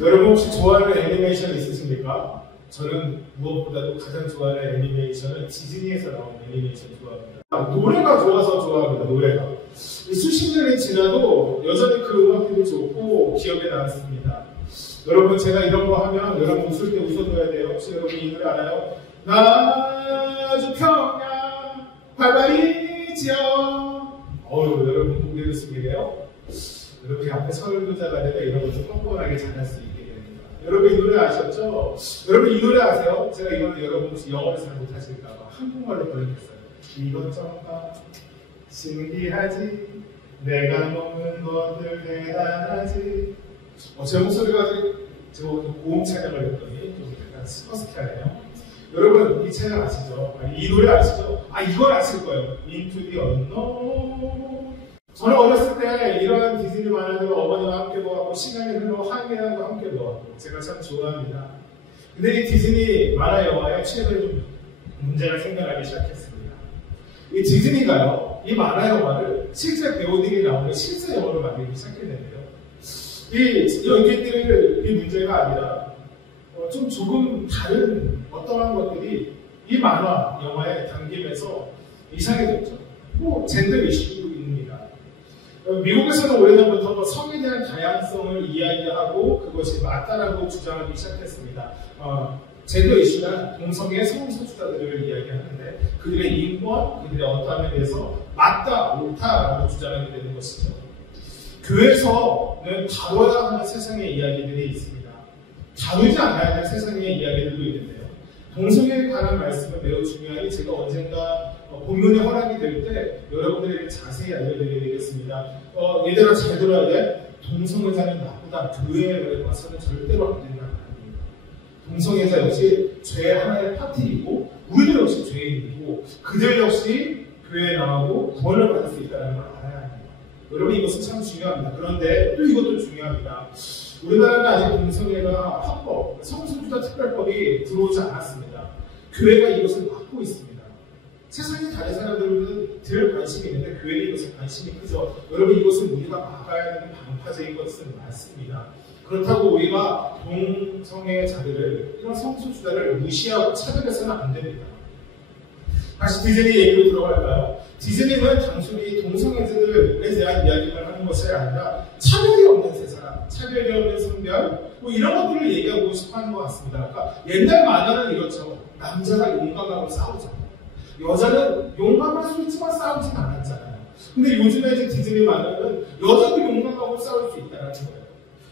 여러분 혹시 좋아하는 애니메이션 있으십니까? 저는 무엇보다도 가장 좋아하는 애니메이션은 디즈니에서 나온 애니메이션 좋아합니다. 노래가 좋아서 좋아합니다. 노래가. 수십 년이 지나도 여전히 그 음악들이 좋고 기억에 남습니다. 여러분 제가 이런 거 하면 여러분 웃을 때 웃어줘야 돼요. 혹시 여러분 이 노래 알아요? 나주 평야 발발이지요. 여러분 고개를 숙이래요. 여러분이 앞에 설교자가 되면 이런 것도 뻔뻔하게 잘할 수 있게 됩니다. 여러분 이 노래 아셨죠? 여러분 이 노래 아세요? 제가 이거는 여러분 혹시 영어를 잘 못하실까봐 한국말로 번역했어요. 이것 정말 신기하지 내가 먹는 것들 대단하지. 제 목소리가 제가 고음 찬양을 했더니 좀 약간 허스키하네요. 여러분 이 찬양 아시죠? 이 노래 아시죠? 이걸 아실 거예요. Into the Unknown. 저는 어렸을 때 이런 디즈니 만화를 어머니와 함께 보았고 시간이 흘러 한계랑도 함께 보았고 제가 참 좋아합니다. 근데 이 디즈니 만화 영화에 최근에 좀 문제가 생겨나기 시작했습니다. 이 디즈니가요, 이 만화 영화를 실제 배우들이 나오는 실제 영화로 만들기 시작했는데요. 이 연기들의 문제가 아니라 조금 다른 어떠한 것들이 이 만화 영화에 담기면서 이상해졌죠. 젠더 이슈입니다. 미국에서는 오래전부터 성에 대한 다양성을 이야기하고 그것이 맞다라고 주장하기 시작했습니다. 젠더 이슈란 동성애 성소수자들을 이야기하는데 그들의 인권, 그들의 어떠함에 대해서 맞다, 옳다라고 주장하게 되는 것이죠. 교회에서는 다뤄야 하는 세상의 이야기들이 있습니다. 다루지 않아야 할 세상의 이야기들도 있는데요. 동성애에 관한 말씀은 매우 중요하니 제가 언젠가 본문에 허락이 될 때 여러분들에게 자세히 알려드려야 되겠습니다. 얘들아 잘 들어야 돼. 동성애자는 나쁘다. 교회에 와서는 절대로 안 된다는 말입니다. 동성애자 역시 죄 하나의 파티이고 우리들 역시 죄인이고 그들 역시 교회에 나오고 구원을 받을 수 있다는 걸 알아야 합니다. 여러분 이것은 참 중요합니다. 그런데 또 이것도 중요합니다. 우리나라는 아직 동성애가 합법, 성소수자 특별법이 들어오지 않았습니다. 교회가 이것을 막고 있습니다. 세상에 다른 사람들은 덜 관심이 있는데 교회는 이것에 관심이 크죠. 여러분 이것은 우리가 막아야 되는 방파제인 것은 맞습니다. 그렇다고 우리가 동성애자들을 이런 성소수자를 무시하고 차별해서는 안 됩니다. 다시 디즈니 얘기로 들어갈까요? 디즈니는 단순히 동성애자들에 대한 이야기만 하는 것이 아니라 차별이 없는 세상, 차별이 없는 성별 이런 것들을 얘기하고 싶어 하는 것 같습니다. 그러니까 옛날 만화는 이렇죠. 남자가 용감하고 싸우잖아요. 여자는 용감할 수 있지만 싸우진 않았잖아요. 근데 요즘에 이제 디즈니 만화는 여자도 용감하고 싸울 수 있다는 거예요.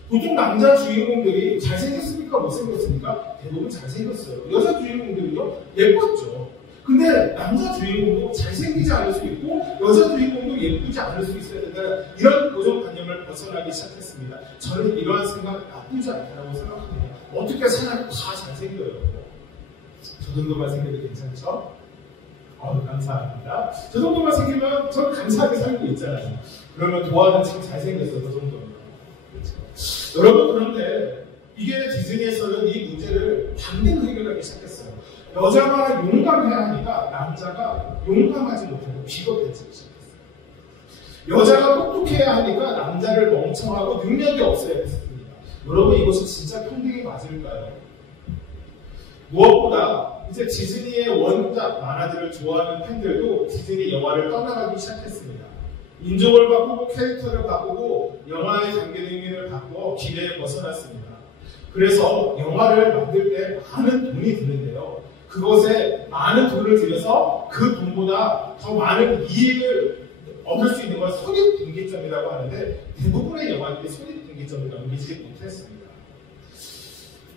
보통 남자 주인공들이 잘생겼습니까? 못생겼습니까? 대부분 잘생겼어요. 여자 주인공들은요, 예뻤죠. 근데 남자 주인공도 잘생기지 않을 수 있고 여자 주인공도 예쁘지 않을 수 있어야 된다. 이런 고정관념을 벗어나기 시작했습니다. 저는 이러한 생각 나쁘지 않다고 생각합니다. 어떻게 사람이 다 잘생겨요? 저 정도만 생겨도 괜찮죠? 감사합니다. 저 정도만 생기면 저는 감사하게 살고 있잖아요. 그러면 도화는 참 잘생겼어요. 저 정도면. 그렇죠. 여러분 그런데 이게 디즈니에서는 이 문제를 반대로 해결하기 시작했어요. 여자가 용감해야 하니까 남자가 용감하지 못하고 비겁해지기 시작했어요. 여자가 똑똑해야 하니까 남자를 멍청하고 능력이 없어야 했습니다. 여러분 이것이 진짜 평등이 맞을까요? 무엇보다 이제 디즈니의 원작 만화들을 좋아하는 팬들도 디즈니 영화를 떠나가기 시작했습니다. 인종을 바꾸고 캐릭터를 바꾸고 영화의 담기는 의미를 바꾸어 기대에 벗어났습니다. 그래서 영화를 만들 때 많은 돈이 드는데요. 그것에 많은 돈을 들여서 그 돈보다 더 많은 이익을 얻을 수 있는 걸 손익분기점이라고 하는데 대부분의 영화들이 손익분기점을 넘기지 못했습니다.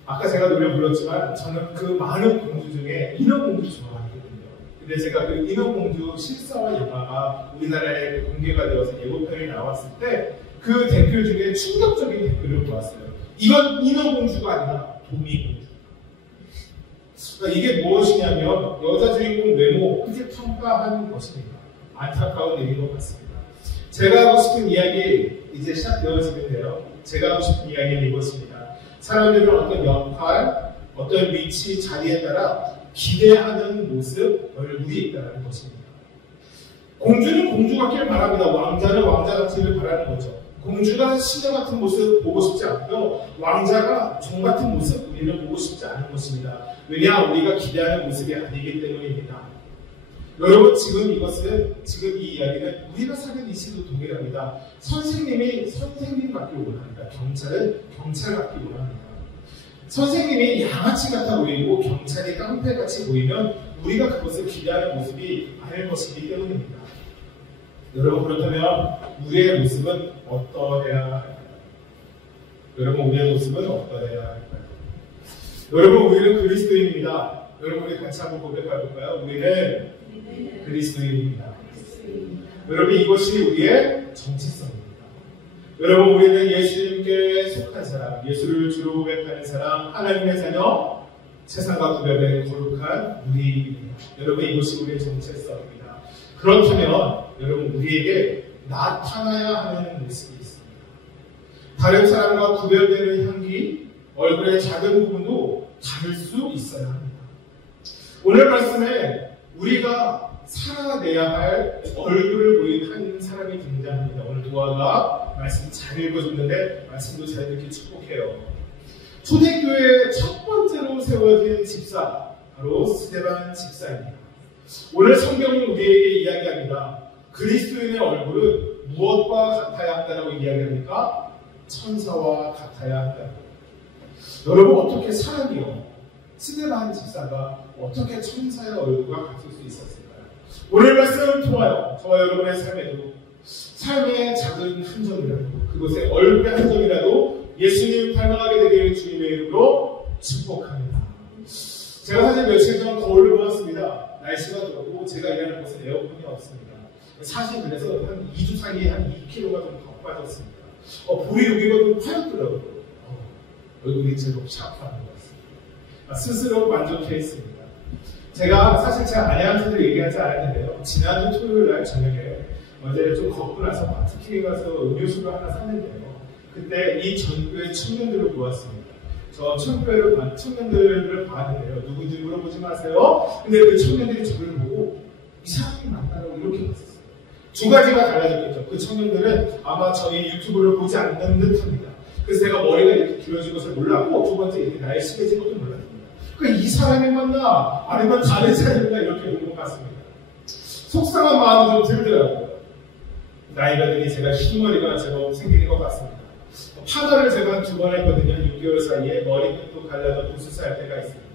아까 제가 노래 불렀지만 저는 그 많은 공주 중에 인어공주 좋아하거든요. 근데 제가 그 인어공주 실사화 영화가 우리나라에 공개가 되어서 예고편이 나왔을 때 그 댓글 중에 충격적인 댓글을 보았어요. 이건 인어공주가 아니라 도미공주. 그러니까 이게 무엇이냐면 여자 주인공 외모 크게 평가하는 것입니다. 안타까운 일인 것 같습니다. 제가 하고 싶은 이야기 이제 시작되어지는데요. 제가 하고 싶은 이야기는 이것입니다. 사람들은 어떤 역할, 어떤 위치, 자리에 따라 기대하는 모습, 얼굴이 있다는 것입니다. 공주는 공주 같기를 바랍니다. 왕자는 왕자 같기를 바라는 거죠. 공주가 시녀 같은 모습 보고 싶지 않고요. 왕자가 종 같은 모습 우리는 보고 싶지 않은 것입니다. 왜냐? 우리가 기대하는 모습이 아니기 때문입니다. 여러분 지금 이 이야기는 우리가 사는 이 시도 동일합니다. 선생님이 선생님 같기를 원합니다. 경찰은 경찰 같기를 원합니다. 선생님이 양아치 같아 보이고 경찰이 깡패같이 보이면 우리가 그것을 기대하는 모습이 아닐 것이기 때문입니다. 여러분 그렇다면 우리의 모습은 어떠해야 할까요? 여러분 우리의 모습은 어떠해야 할까요? 여러분 우리는 그리스도인입니다. 여러분 우리 같이 한번 고백해볼까요? 우리는 그리스도인입니다. 여러분 이것이 우리의 정체성입니다. 여러분 우리는 예수님께 속한 사람, 예수를 주로 고백하는 사람, 하나님의 자녀, 세상과 구별된 거룩한 우리입니다. 여러분 이것이 우리의 정체성입니다. 그렇다면 여러분 우리에게 나타나야 하는 모습이 있습니다. 다른 사람과 구별되는 향기, 얼굴의 작은 부분도 다를 수 있어야 합니다. 오늘 말씀에 우리가 살아내야 할 얼굴을 보인 한 사람이 등장합니다. 오늘 도아가 말씀 잘 읽어줬는데 말씀도 잘 듣기 축복해요. 초대교회의 첫 번째로 세워진 집사, 바로 스데반 집사입니다. 오늘 성경은 우리에게 이야기합니다. 그리스도인의 얼굴은 무엇과 같아야 한다고 이야기합니까? 천사와 같아야 한다고. 여러분 어떻게 사람이요? 스데반 집사가 어떻게 천사의 얼굴과 같을 수 있었을까요? 오늘 말씀을 통하여 저와 여러분의 삶에도 삶의 작은 한 점이라도 그곳의 얼굴의 한 점이라도 예수님을 닮아가게 되기를 주님의 이름으로 축복합니다. 제가 사실 며칠 전 거울을 보았습니다. 날씨가 더웠고 제가 일하는 곳은 에어컨이 없습니다. 사실 그래서 한 2주 사이에 한 2kg가 좀 더 빠졌습니다. 볼이 여기가 좀 파였더라고요. 얼굴이 제법 샤프한 것 같습니다. 스스로 만족해있습니다. 제가 사실 제 아내한테도 얘기하지 않았는데요. 지난주 토요일 날 저녁에 어제 좀 걷고 나서 마트킹에 가서 음료수를 하나 샀는데요. 그때 이 전교의 청년들을 보았습니다. 저 청년들을 봤는데요. 누군지 물어보지 마세요. 근데 그 청년들이 저를 보고 이 사람이 맞다고 이렇게 봤었어요. 두 가지가 달라졌겠죠. 그 청년들은 아마 저희 유튜브를 보지 않는 듯합니다. 그래서 제가 머리가 이렇게 길어진 것을 몰랐고 두 번째 이렇게 나의 심해진 것도 몰랐습니다. 그러니까 이 사람이 맞나 아니면 다른 사람인가 이렇게 본 것 같습니다. 속상한 마음이 좀 들더라고요. 나이가 드니 제가 흰머리가 제법 생기는 것 같습니다. 파마를 제가 2번 했거든요. 6개월 사이에 머리끝도 갈라져 부스스할 때가 있습니다.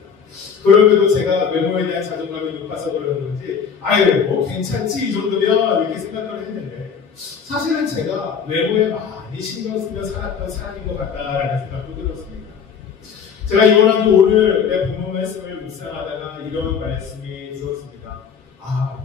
그런데도 제가 외모에 대한 자존감이 높아서 그러는 건지 뭐 괜찮지 이 정도면 이렇게 생각을 했는데 사실은 제가 외모에 많이 신경 쓰며 살았던 사람인 것 같다라는 생각도 들었습니다. 제가 이번 한 주 오늘의 본문 말씀을 묵상하다가 이런 말씀이 들었습니다.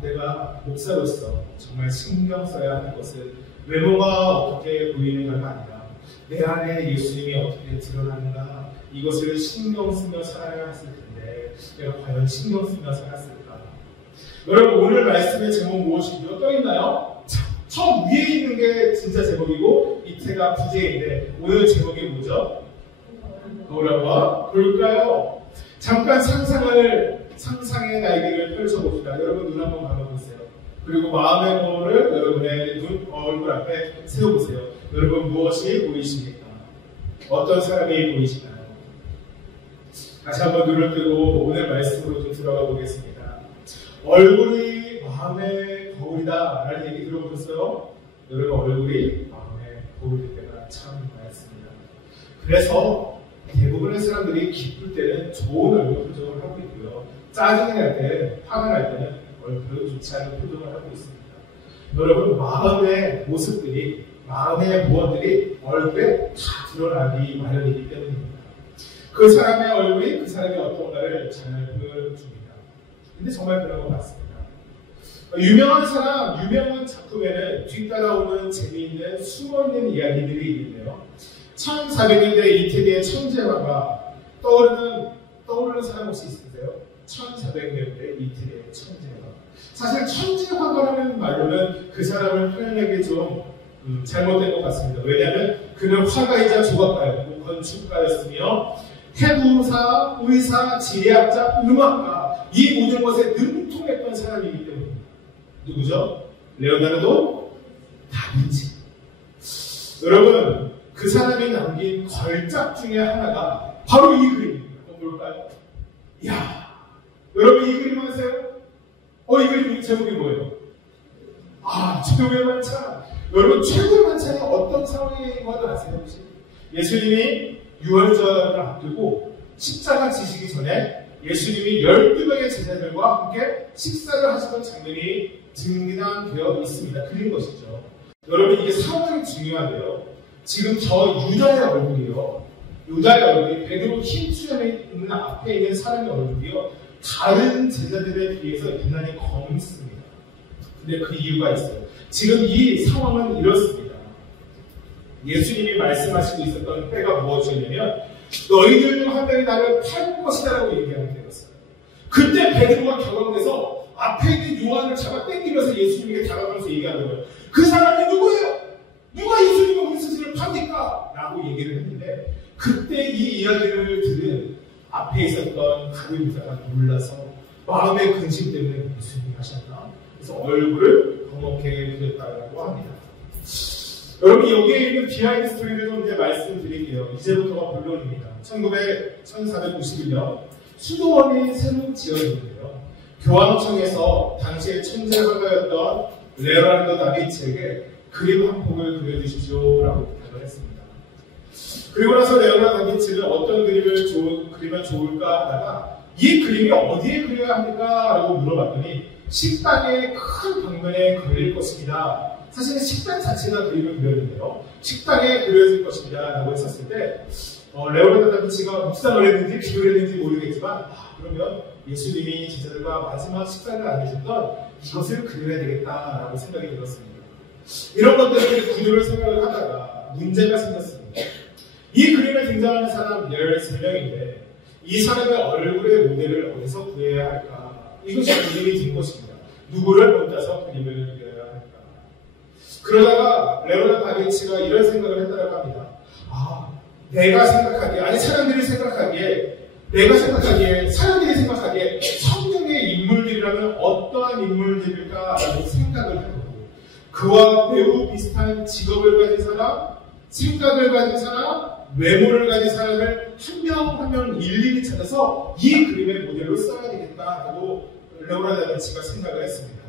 내가 목사로서 정말 신경 써야 하는 것은 외모가 어떻게 보이는가가 아니라 내 안에 예수님이 어떻게 드러나는가 이것을 신경 쓰며 살아야 했을 텐데 내가 과연 신경 쓰며 살았을까? 여러분 오늘 말씀의 제목 무엇이죠? 떠있나요? 처음 위에 있는 게 진짜 제목이고 밑에가 부제인데 오늘 제목이 뭐죠? 거울 한번 볼까요? 잠깐 상상의 날개를 펼쳐봅시다. 여러분 눈 한번 감아보세요. 그리고 마음의 거울을 여러분의 얼굴 앞에 세워보세요. 여러분 무엇이 보이십니까? 어떤 사람이 보이시나요? 다시 한번 눈을 뜨고 오늘 말씀으로 좀 들어가 보겠습니다. 얼굴이 마음의 거울이다 라는 얘기 들어보셨어요? 여러분 얼굴이 마음의 거울일 때가 참 많습니다. 그래서 대부분의 사람들이 기쁠 때는 좋은 얼굴 표정을 하고 있고요. 짜증이 날 때, 화가 날 때는 얼굴이 좋지 않은 표정을 하고 있습니다. 여러분 마음의 모습들이 마음의 무엇들이 얼굴에 다 드러나기 마련이기 때문입니다. 그 사람의 얼굴이 그 사람이 어떤가를 잘 보여줍니다. 근데 정말 그런 것 같습니다. 유명한 사람, 유명한 작품에는 뒤따라오는 재미있는 숨어있는 이야기들이 있는데요. 1400년대 이태리의 천재화가 떠오르는 사람 혹시 있으세요? 1400년대 이태리의 천재화. 사실 천재화가라는 말로는 그 사람을 표현하기 좀 잘못된 것 같습니다. 왜냐하면 그는 화가이자 조각가였고 건축가였으며 해부사, 의사, 지리학자, 음악가 이 모든 것에 능통했던 사람이기 때문입니다. 누구죠? 레오나르도 다빈치. 여러분, 그 사람이 남긴 걸작 중에 하나가 바로 이 그림입니다. 볼까요? 이야, 여러분 이 그림 아세요? 이 그림 제목이 뭐예요? 최후의 만찬. 여러분, 최후의 만찬이 어떤 상황인 건 아세요? 혹시? 예수님이 유월절을 앞두고 십자가 지시기 전에 예수님이 12명의 제자들과 함께 식사를 하시던 장면이 등장되어 있습니다. 그린 것이죠. 여러분, 이게 상황이 중요한데요. 지금 저 유다의 얼굴이요. 유다의 얼굴이 베드로 흰수염에 있는 앞에 있는 사람의 얼굴이요. 다른 제자들에 비해서 유난히 검습니다. 근데 그 이유가 있어요. 지금 이 상황은 이렇습니다. 예수님이 말씀하시고 있었던 때가 무엇이냐면 너희들 중 한 명이 나를 팔 것이다라고 얘기하는 때였어요. 그때 베드로가 격앙돼서 앞에 있는 요한을 잡아 당기면서 예수님에게 다가가면서 얘기하는 거예요. 그 사람이 누구예요? 누가 예수님의 우리 스승을 팝니까? 라고 얘기를 했는데 그때 이 이야기를 들은 앞에 있었던 다른 유다가 놀라서 마음의 근심 때문에 예수님이 하셨나? 그래서 얼굴을 검게 그렸다고 합니다. 여러분, 여기에 있는 비하인드 스토리를 좀 이제 말씀드릴게요. 이제부터가 본론입니다. 1491년 수도원이 새로 지어졌는데요. 교황청에서 당시의 천재 화가였던 레오나르도 다빈치에게 그림 한 폭을 그려주십시오라고 부탁을 했습니다. 그리고 나서 레오나르도 다빈치는 어떤 그림을 그리면 좋을까 하다가 이 그림이 어디에 그려야 합니까? 라고 물어봤더니 식당의 큰 벽면에 그릴 것입니다. 사실은 식당 자체가 그림을 그렸는데요. 식당에 그려질 것입니다. 라고 했었을 때 레오나르도 다빈치가 묵상을 했는지 기도를 했는지 모르겠지만 그러면 예수님이 제자들과 마지막 식사를 안해줬던 이것을 그려야 되겠다라고 생각이 들었습니다. 이런 것들을 구조를 생각을 하다가 문제가 생겼습니다. 이 그림에 등장하는 사람 13명인데 이 사람의 얼굴의 모델을 어디서 구해야 할까? 이것이 고민이 된 것입니다. 누구를 본따서 그림을 그려야 할까? 그러다가 레오나르도 다빈치가 이런 생각을 했다고 합니다. 내가 생각하기에, 아니 사람들이 생각하기에, 사람들이 생각하기에 성경의 인물들이라면 어떠한 인물들일까? 라고 생각을 하고 그와 매우 비슷한 직업을 가진 사람, 생각을 가진 사람, 외모를 가진 사람을 한 명 한 명 일일이 찾아서 이 그림의 모델로 써야 되겠다라고 레오나르도 다빈치가 생각을 했습니다.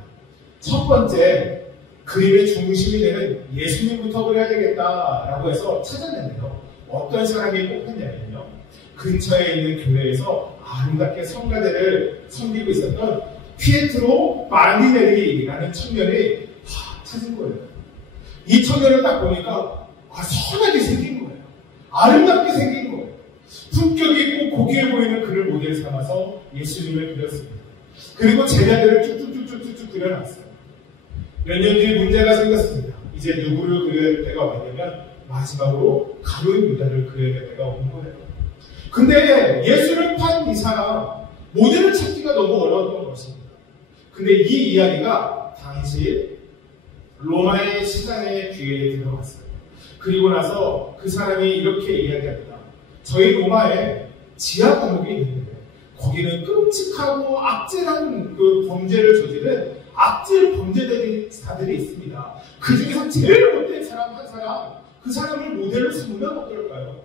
첫 번째, 그림의 중심이 되는 예수님부터 그려야 되겠다라고 해서 찾았는데요. 어떤 사람이 뽑혔냐면요. 근처에 있는 교회에서 아름답게 성가대를 섬기고 있었던 피에트로 마니네리라는 청년이 찾은 거예요. 이 청년을 딱 보니까 선하게 생긴 거예요. 아름답게 생긴 거예요. 품격이 있고 고귀해 보이는 그를 모델 삼아서 예수님을 그렸습니다. 그리고 제자들을 쭉쭉쭉쭉쭉 그려놨어요. 몇 년 뒤에 문제가 생겼습니다. 이제 누구를 그려야 될 때가 왔냐면 마지막으로 가룟 유다를 그려야 될 때가 온 거예요. 근데 예수를 판 이 사람 모델을 찾기가 너무 어려웠던 것입니다. 근데 이 이야기가 당시 로마의 시장의 귀에 들어갔어요. 그리고 나서 그 사람이 이렇게 이야기합니다. 저희 로마에 지하 감옥이 있는데 거기는 끔찍하고 악질한 그 범죄를 저지른 악질 범죄자들이 있습니다. 그 중에서 제일 못된 사람 한 사람, 그 사람을 모델로 삼으면 어떨까요?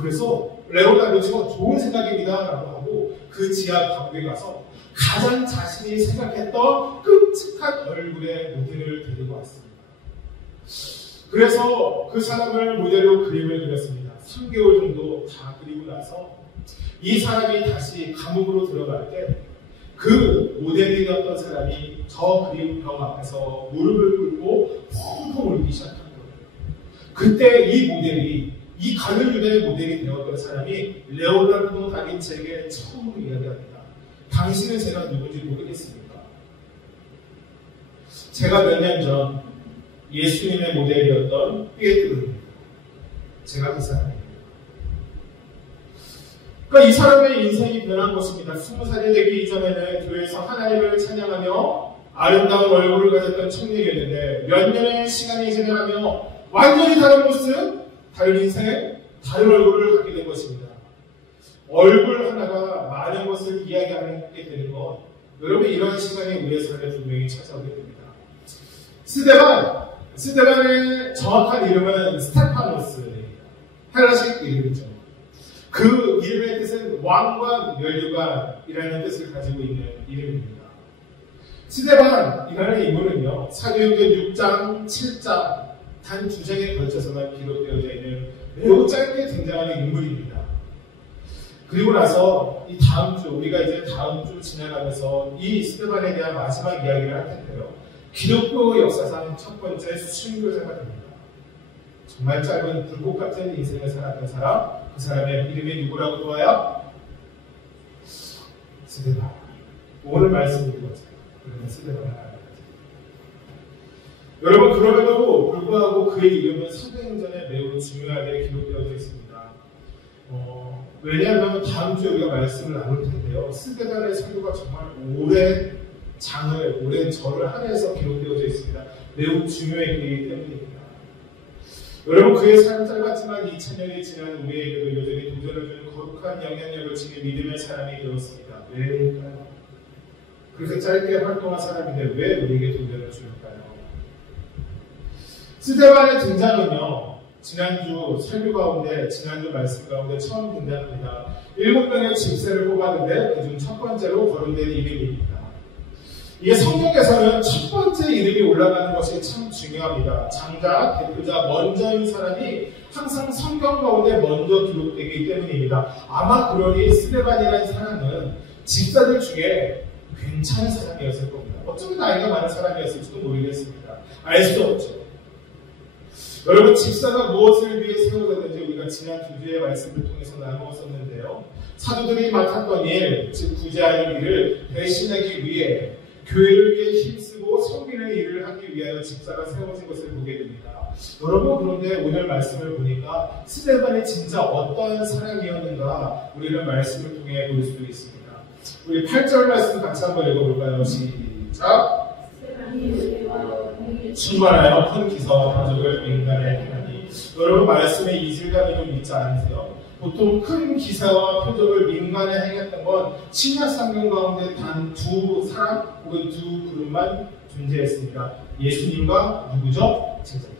그래서 레오나르도 다빈치가 좋은 생각입니다 라고 하고 그 지하 감옥에 가서 가장 자신이 생각했던 끔찍한 얼굴의 모델을 데리고 왔습니다. 그래서 그 사람을 모델로 그림을 그렸습니다. 3개월 정도 다 그리고 나서 이 사람이 다시 감옥으로 들어갈 때 그 모델이 되었던 사람이 저 그림병 앞에서 무릎을 꿇고 펑펑 울기 시작한 거예요. 그때 이 모델이, 이 가룟 유다의 모델이 되었던 사람이 레오나르도 다빈치에게 처음으로 이야기합니다. 당신은 제가 누군지 모르겠습니까? 제가 몇 년 전 예수님의 모델이었던 피에트로입니다. 제가 그 사람입니다. 그러니까 이 사람의 인생이 변한 것입니다. 20살이 되기 이전에는 교회에서 하나님을 찬양하며 아름다운 얼굴을 가졌던 청년이었는데 몇 년의 시간이 지나가며 완전히 다른 모습, 다른 인생, 다른 얼굴을 갖게 된 것입니다. 얼굴 하나가 많은 것을 이야기하게 되는 것, 여러분 이런 시간이 우리의 삶에 분명히 찾아오게 됩니다. 스데반, 스데반의 정확한 이름은 스테파노스입니다. 헬라식 이름이죠. 그 이름의 뜻은 왕관, 면류관이라는 뜻을 가지고 있는 이름입니다. 스데반이라는 인물은요, 사도행전 6장, 7장 단 2장에 걸쳐서만 기록되어져 있는 매우 짧게 등장하는 인물입니다. 그리고 나서 이 다음 주, 우리가 이제 다음 주 지나가면서 이 스데반에 대한 마지막 이야기를 할 텐데요. 기독교 역사상 첫 번째 순교자가 됩니다. 정말 짧은 불꽃 같은 인생을 살았던 사람, 그 사람의 이름이 누구라고 보아요? 스데반. 오늘 말씀 읽어보세요. 그러면 스데반을 알아요. 여러분, 그럼에도 불구하고 그의 이름은 사도행전에 매우 중요하게 기록되어져 있습니다. 왜냐하면 다음 주에 우리가 말씀을 나눌 텐데요. 스데반의 설교가 정말 오랜 장을, 오랜 절을 하면서 기록되어져 있습니다. 매우 중요했기 때문입니다. 여러분, 그의 삶 짧았지만 2000년이 지난 우리에게도 여전히 도전을 주는 거룩한 영향력을 지닌 믿음의 사람이 되었습니다. 왜일까요? 그렇게 짧게 활동한 사람인데 왜 우리에게 도전을 줄까요? 스데반의 등장은요, 지난주 설교 가운데, 지난주 말씀 가운데 처음 등장합니다. 7명의 집세를 뽑았는데 그중 첫 번째로 거론된 이름입니다. 이게 성경에서는 첫 번째 이름이 올라가는 것이 참 중요합니다. 장자, 대표자, 먼저인 사람이 항상 성경 가운데 먼저 기록되기 때문입니다. 아마 그러니 스데반이라는 사람은 집사들 중에 괜찮은 사람이었을 겁니다. 어쩌면 나이가 많은 사람이었을지도 모르겠습니다. 알 수 없죠. 여러분, 집사가 무엇을 위해 세워졌는지 우리가 지난 두 주의 말씀을 통해서 나누었었는데요. 사도들이 맡았던 일, 즉 구제하는 일을 대신하기 위해 교회를 위해 힘쓰고 섬기는 일을 하기 위하여 집사가 세워진 것을 보게 됩니다. 여러분, 그런데 오늘 말씀을 보니까 스데반이 진짜 어떠한 사람이었는가 우리는 말씀을 통해 볼 수 있습니다. 우리 8절 말씀 같이 한번 읽어볼까요? 시작! 충만하여 큰 기사와 표적을 민간에 행하니. 여러분, 말씀의 이질감이 좀 있지 않으세요? 보통 큰 기사와 표적을 민간에 행했던 건 신약 성경 가운데 단 두 사람 혹은 두 그룹만 존재했습니다. 예수님과 누구죠? 제자들.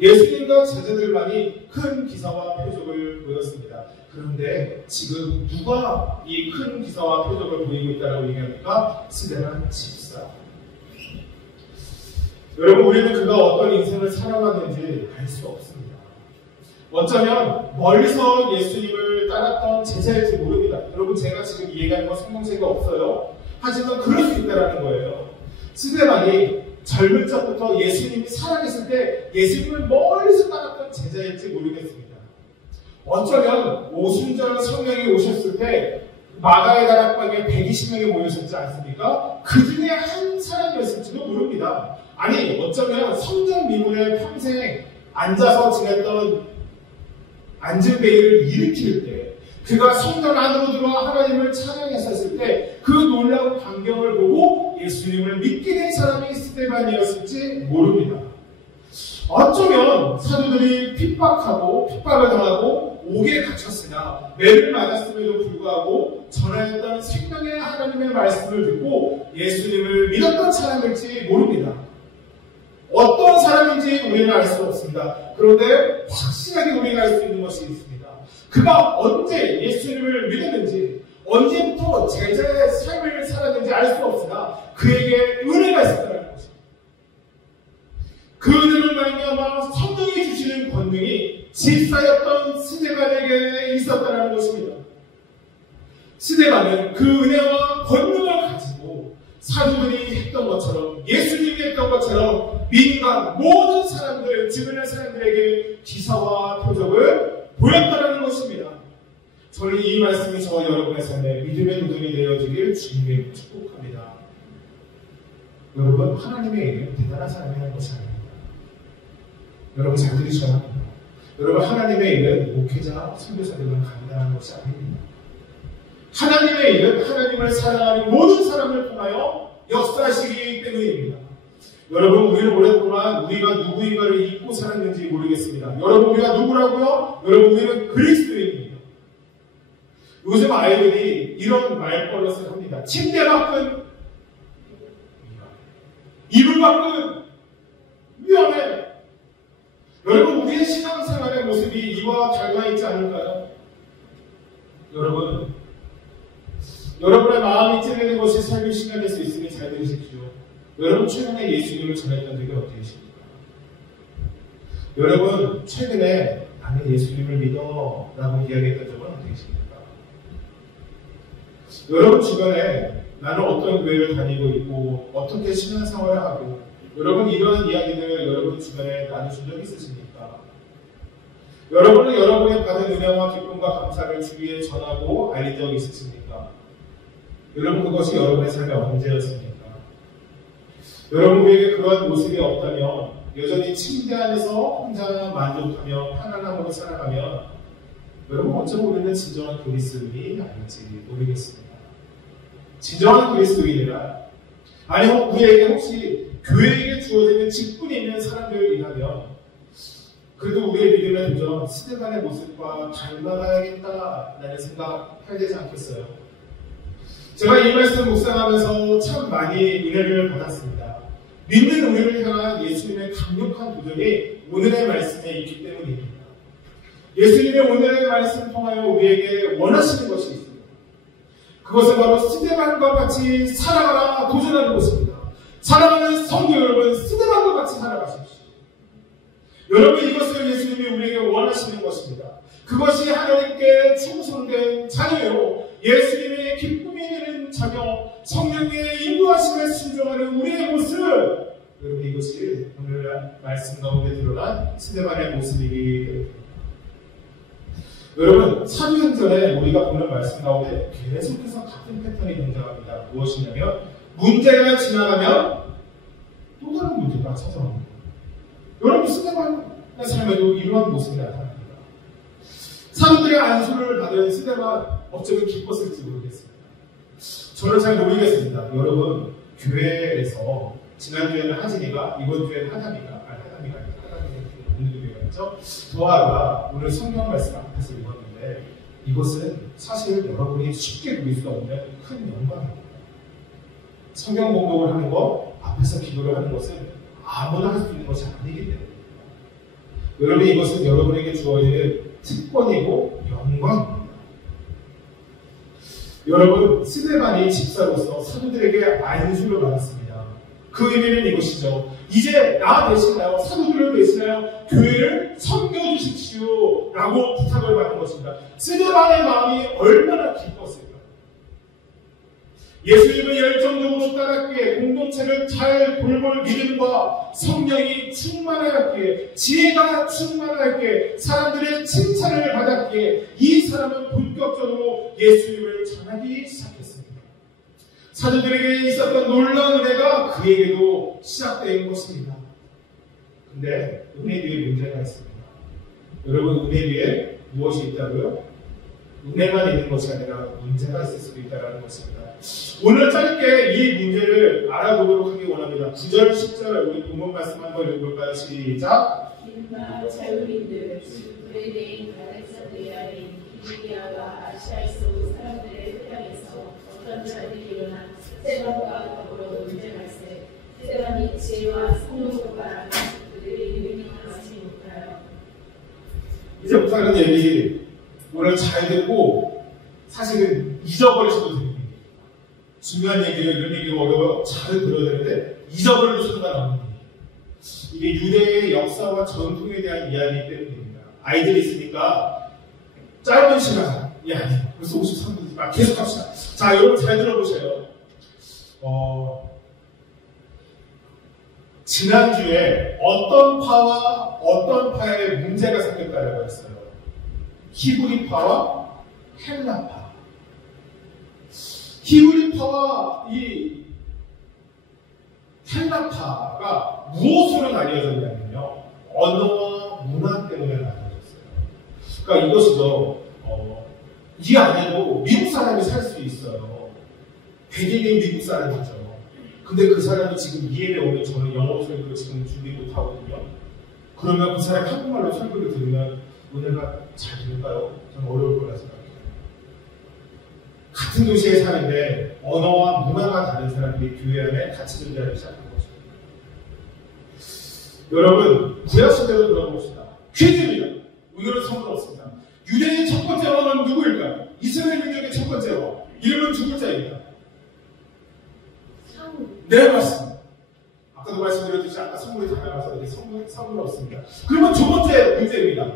예수님과 제자들만이 큰 기사와 표적을 보였습니다. 그런데 지금 누가 이 큰 기사와 표적을 보이고 있다고 얘기합니까? 스데반 집사. 여러분, 우리는 그가 어떤 인생을 살아왔는지 알 수 없습니다. 어쩌면 멀리서 예수님을 따랐던 제자일지 모릅니다. 여러분, 제가 지금 얘기하는 건 성경책이 없어요. 하지만 그럴 수 있다는 거예요. 스데반이 젊은 적부터 예수님이 살아계실 때 예수님을 멀리서 따랐던 제자일지 모르겠습니다. 어쩌면 오순절 성령이 오셨을 때 마가의 다락방에 120명이 모였었지 않습니까? 그 중에 한 사람이었을지도 모릅니다. 아니, 어쩌면 성전 미문에 평생 앉아서 지냈던 안진베이를 일으킬 때, 그가 성전 안으로 들어와 하나님을 찬양했었을 때 그 놀라운 광경을 보고 예수님을 믿게 된 사람이 스데반이었을지 모릅니다. 어쩌면 사도들이 핍박을 당하고 옥에 갇혔으나 매를 맞았음에도 불구하고 전하였던 생명의 하나님의 말씀을 듣고 예수님을 믿었던 사람일지 모릅니다. 어떤 사람인지 우리는 알 수 없습니다. 그런데 확실하게 우리가 알 수 있는 것이 있습니다. 그가 언제 예수님을 믿었는지, 언제부터 제자의 삶을 살았는지 알 수 없으나 그에게 은혜가 있었다는 것입니다. 그 은혜를 말미암아 성령이 주시는 권능이 집사였던 스데반에게 있었다는 것입니다. 스데반은 그 은혜와 권능을 가지고 사도들이 했던 것처럼, 예수님이 했던 것처럼 민간 모든 사람들, 주변의 사람들에게 기사와 표적을 보였다는 것입니다. 저는 이 말씀이 저와 여러분의 삶에 믿음의 도전이 되어지길 주님의 축복합니다. 여러분, 하나님의 일은 대단한 사람이 하는 것이 아닙니다. 여러분 잘 들으셔야 합니다. 여러분, 하나님의 일은 목회자, 선교사들은 간단한 것이 아닙니다. 하나님의 일은 하나님을 사랑하는 모든 사람을 통하여 역사하시기 때문입니다. 여러분, 우리는 오랫동안 우리가 누구인가를 잊고 살았는지 모르겠습니다. 여러분, 우리가 누구라고요? 여러분, 우리는 그리스도인입니다. 요즘 아이들이 이런 말버릇을 합니다. 침대 밖은, 이불 밖은, 이와 닮아 있지 않을까요? 여러분, 여러분의 마음이 찔리는 것이 삶의 시간일 수 있으니 잘 들으십시오. 여러분 최근에 예수님을 전했던 적이 어떠십니까? 여러분 최근에 나는 예수님을 믿어 라고 이야기했던 적은 어떠십니까? 여러분 주변에 나는 어떤 교회를 다니고 있고 어떻게 신앙생활을 하고 여러분 이러한 이야기들을 여러분 주변에 나누신 적 있으십니까? 여러분은 여러분의 받은 은혜와 기쁨과 감사를 주위에 전하고 알린 적 있으십니까? 여러분 그것이 여러분의 삶의 언제였습니까? 여러분에게 그러한 모습이 없다면 여전히 침대 안에서 혼자 만족하며 편안함으로 살아가면 여러분 어쩌면 우리는 진정한 그리스도인이 아닐지 모르겠습니다. 진정한 그리스도인이란 아니 우리에게 혹시 교회에게 주어지는 직분이 있는 사람들이라면 그래도 우리의 믿음의 도전 스데반의 모습과 닮아가야겠다라는 생각해야 되지 않겠어요? 제가 이 말씀 묵상하면서 참 많이 은혜를 받았습니다. 믿는 우리를 향한 예수님의 강력한 도전이 오늘의 말씀에 있기 때문입니다. 예수님의 오늘의 말씀을 통하여 우리에게 원하시는 것이 있습니다. 그것은 바로 스데반과 같이 살아가라 도전하는 것입니다. 사랑하는 성도 여러분, 스데반과 같이 살아가십시오. 여러분 이것을 예수님이 우리에게 원하시는 것입니다. 그것이 하나님께 충성된 자녀요 예수님의 기쁨이 되는 자녀 성령의 인도하심에 순종하는 우리의 모습 여러분 이것이 오늘 말씀 가운데 드러난 스데반의 모습이기 때문입니다. 여러분 사도행전에 우리가 보는 말씀 가운데 계속해서 같은 패턴이 등장합니다. 무엇이냐면 문제가 지나가면 또 다른 문제가 찾아옵니다. 여러분 스데반의 삶에도 이러한 모습이 나타납니다. 사람들의 안수를 받은 스데반 어쩌면 기뻤을지 모르겠습니다. 저는 잘 모르겠습니다. 여러분 교회에서 지난주에는 하진이가 이번 주에는 하담이가 오늘도 도아가 오늘 성경 말씀 앞에서 읽었는데 이것은 사실 여러분이 쉽게 누릴 수 없는 큰 영광입니다. 성경 공독을 하는 것 앞에서 기도를 하는 것은 아무나 할 수 있는 것이 아니기 때문입니다. 여러분 이것은 여러분에게 주어지는 특권이고 영광입니다. 여러분 스데반이 집사로서 사도들에게 안수를 받았습니다. 그 의미는 이것이죠. 이제 나 대신하여 사도들을 대신하여 교회를 섬겨주십시오 라고 부탁을 받은 것입니다. 스데반의 마음이 얼마나 기뻤을까. 예수님을 열정적으로 따랐기에 공동체를 잘 돌볼 믿음과 성령이 충만하였기에 지혜가 충만하였기에 사람들의 칭찬을 받았기에 이 사람은 본격적으로 예수님을 전하기 시작했습니다. 사도들에게 있었던 놀라운 은혜가 그에게도 시작된 것입니다. 근데 은혜 뒤에 문제가 있습니다. 여러분 은혜 뒤에 무엇이 있다고요? 은혜만 있는 것이 아니라 문제가 있을 수도 있다는 것입니다. 오늘 짧게 이 문제를 알아보도록 하기 원합니다. 9절, 10절 우리 본문 말씀 한번 읽어볼까요? 시작! 인마 자유인들, 그에 대해 갈레사드리아인 기리기아와 아시아 속 사람들의 회당에서 어떤 자들이 일어나 스데반과 더불어 문제가 있어 스데반이 지혜와 성령으로 말하는 그들의 이름이 강하지 못하여 이제부터 하는 얘기 오늘 잘 듣고 사실은 잊어버리셔도 됩니다. 중요한 얘기를 이런 얘기가 어려워 잘 들어야 되는데 잊어버려도 상관없는 이게 유대의 역사와 전통에 대한 이야기이기 때문입니다. 아이들이 있으니까 짧은 시간이 아니에요. 그래서 53분 계속 합시다. 자 여러분 잘 들어보세요. 지난주에 어떤 파와 어떤 파의 문제가 생겼다고 했어요. 히브리파와 헬라파. 히브리파와 이 헬라파가 무엇으로 나뉘어졌냐면요. 언어와 문화 때문에 나뉘어졌어요. 그러니까 이것이죠. 이 안에도 미국 사람이 살 수 있어요. 백인인 미국 사람이죠. 근데 그 사람이 지금 이해에 오면 저는 영어 설교를 지금 준비 못하거든요. 그러면 그 사람이 한국말로 설교를 들으면 은혜가 잘 들을까요? 저는 어려울 거라 생각해요. 같은 도시에 사는데 언어와 문화가 다른 사람들이 교회 안에 같이 존재하기 시작한 것입니다. 여러분 구약시대로 들어봅시다. 퀴즈입니다. 오늘은 성스럽습니다. 유대의 첫 번째 왕은 누구일까요? 이스라엘 민족의 첫 번째 왕. 이름은 두 글자입니다. 네, 맞습니다. 아까도 말씀드렸듯이 아까 선물이 다 나와서 이렇게 선물 없습니다. 그러면 두 번째 문제입니다.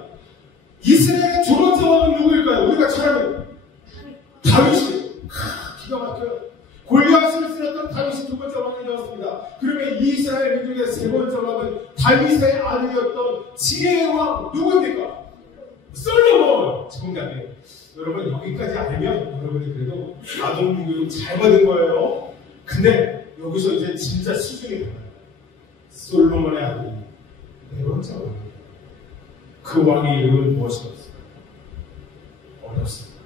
이스라엘의 두 번째 왕은 누구일까요? 우리가 잘 아는 다윗이. 기가 막혀요. 골리앗을 쓰였던 다윗이 두 번째 왕이 되었습니다. 그러면 이스라엘 민족의 세 번째 왕은 다윗의 아들이었던 지혜의 왕 누구입니까? 솔로몬. 정답이에요. 여러분 여기까지 알면 여러분이 그래도 아동교육 잘 받은 거예요. 근데 여기서 이제 진짜 수준이 달라요. 솔로몬의 아들이 네 번째 왕입니다. 그 왕의 이름은 무엇이었을까요? 어렵습니다.